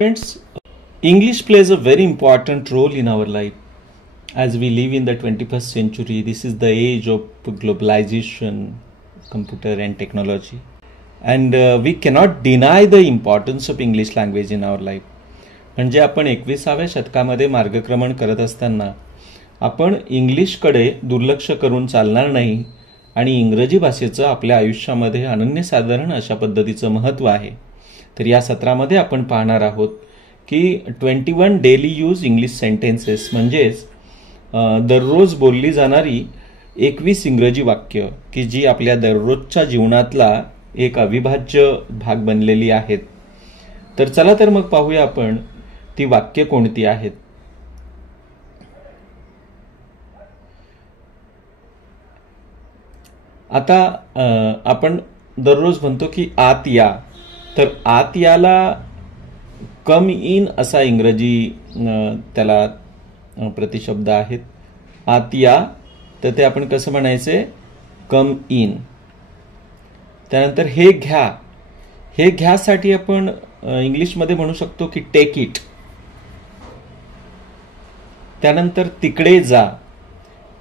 Friends, English plays a very important role in our life. As we live in the 21st century, this is the age of globalization, computer and technology. And we cannot deny the importance of English language in our life. म्हणजे आपण 21व्या शतकामध्ये मार्गक्रमण करत असताना आपण इंग्लिशकडे दुर्लक्ष करून चालणार नाही आणि इंग्रजी भाषेचं आपल्या आयुष्यामध्ये अनन्यसाधारण अशा पद्धतीचं महत्त्व आहे. तर या सत्रामध्ये आपण पाहणार आहोत की 21 डेली यूज इंग्लिश सेंटेन्सेस म्हणजेच दररोज बोलली जाणारी 21 इंग्रजी वाक्य की जी आपल्या दररोजच्या जीवनातला एक अविभाज्य भाग बनलेली आहेत. तर चला तर मग पाहूया आपण ती वाक्य कोणती आहेत. आता आपण दररोज म्हणतो की आत या. तर आत याला कम इन असा इंग्रजी त्याला प्रतिशब्द आहेत. आत या तर ते आपण कसं म्हणायचे, कम इन. त्यानंतर हे घ्या, हे घ्यासाठी आपण इंग्लिशमध्ये म्हणू शकतो की टेक इट. त्यानंतर तिकडे जा,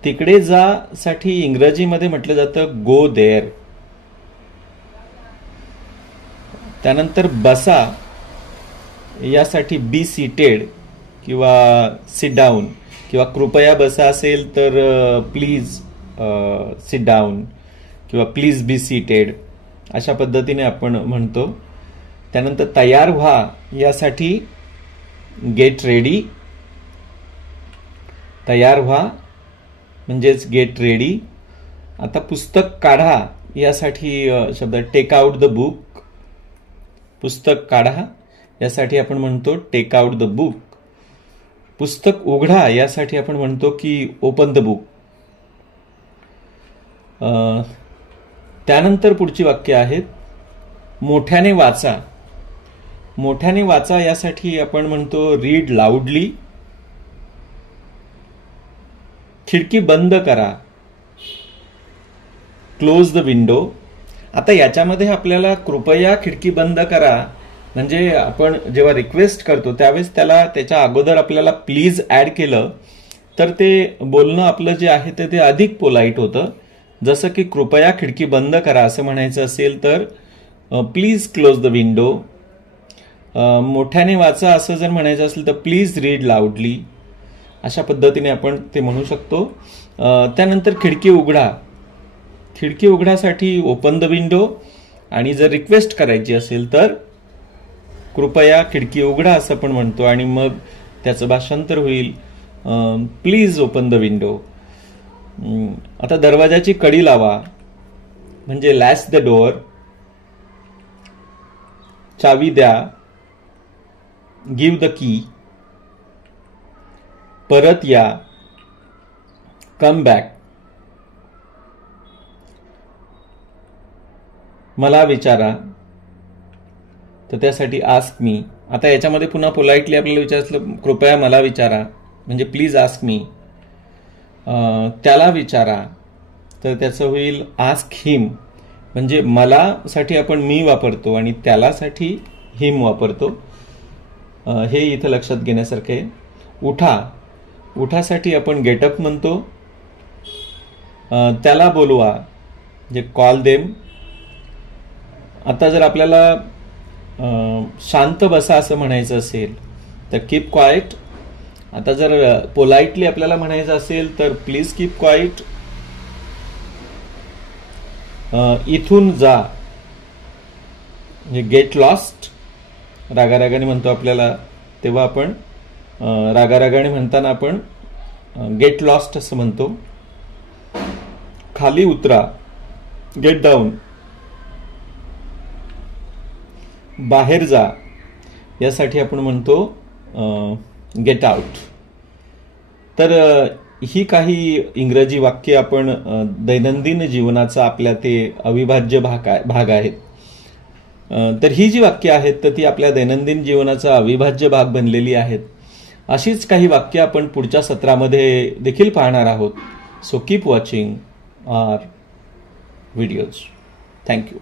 तिकडे जा साठी इंग्रजीमध्ये म्हटलं जातं गो देअर. त्यानंतर बसा यासाठी बी सीटेड किंवा सिट डाऊन किंवा कृपया बसा असेल तर प्लीज सिट डाऊन किंवा प्लीज बी सीटेड अशा पद्धतीने आपण म्हणतो. त्यानंतर तयार व्हा यासाठी गेट रेडी. तयार व्हा म्हणजेच गेट रेडी. आता पुस्तक काढा यासाठी शब्द टेक आउट द बुक. पुस्तक काढा यासाठी आपण म्हणतो टेक आउट द बुक. पुस्तक उघडा यासाठी आपण म्हणतो की ओपन द बुक. त्यानंतर पुढची वाक्य आहेत मोठ्याने वाचा. मोठ्याने वाचा यासाठी आपण म्हणतो रीड लाऊडली. खिडकी बंद करा, क्लोज द विंडो. आता याच्यामध्ये आपल्याला कृपया खिडकी बंद करा म्हणजे आपण जेव्हा रिक्वेस्ट करतो त्यावेळेस त्याला त्याच्या अगोदर आपल्याला प्लीज ऍड केलं तर ते बोलणं आपलं जे आहे ते अधिक पोलाईट होतं. जसं की कृपया खिडकी बंद करा असं म्हणायचं असेल तर प्लीज क्लोज द विंडो. मोठ्याने वाचा असं जर म्हणायचं असेल तर प्लीज रीड लाऊडली. अशा पद्धतीने आपण ते म्हणू शकतो. त्यानंतर खिडकी उघडा. खिडकी उघडासाठी ओपन द विंडो आणि जर रिक्वेस्ट करायची असेल तर कृपया खिडकी उघडा असं पण म्हणतो आणि मग त्याचं भाषांतर होईल प्लीज ओपन द विंडो. आता दरवाजाची कडी लावा म्हणजे लॅच द डोअर. चावी द्या, गिव्ह द की. परत या, कम बॅक. मला विचारा तर त्यासाठी आस्क मी. आता याच्यामध्ये पुन्हा पोलाइटली आपल्याला विचारलं कृपया मला विचारा म्हणजे प्लीज आस्क मी. त्याला विचारा तर त्याचं होईल आस्क हिम म्हणजे मला साठी आपण मी वापरतो आणि त्याला साठी हिम वापरतो. हे इथं लक्षात घेण्यासारखं आहे. उठा. उठासाठी आपण गेटअप म्हणतो. त्याला बोलवा म्हणजे कॉल देम. आता जर आपल्याला शांत बसा असं म्हणायचं असेल तर कीप क्वाइट. आता जर पोलाइटली आपल्याला म्हणायचं असेल तर प्लीज कीप क्वाइट. इथून जा म्हणजे गेट लॉस्ट. रागारागाने म्हणतो आपल्याला तेव्हा आपण रागारागाने म्हणताना आपण गेट लॉस्ट असं म्हणतो. खाली उतरा, गेट डाऊन. बाहेर जा यासाठी आपण म्हणतो गेट आउट. तर ही काही इंग्रजी वाक्य आपण दैनंदिन जीवनाचा आपल्या ते अविभाज्य भाग आहेत. तर ही जी वाक्य आहेत तर ती आपल्या दैनंदिन जीवनाचा अविभाज्य भाग बनलेली आहेत. अशीच काही वाक्य आपण पुढच्या सत्रामध्ये देखील पाहणार आहोत. सो कीप वॉचिंग आवर व्हिडिओज. थँक्यू.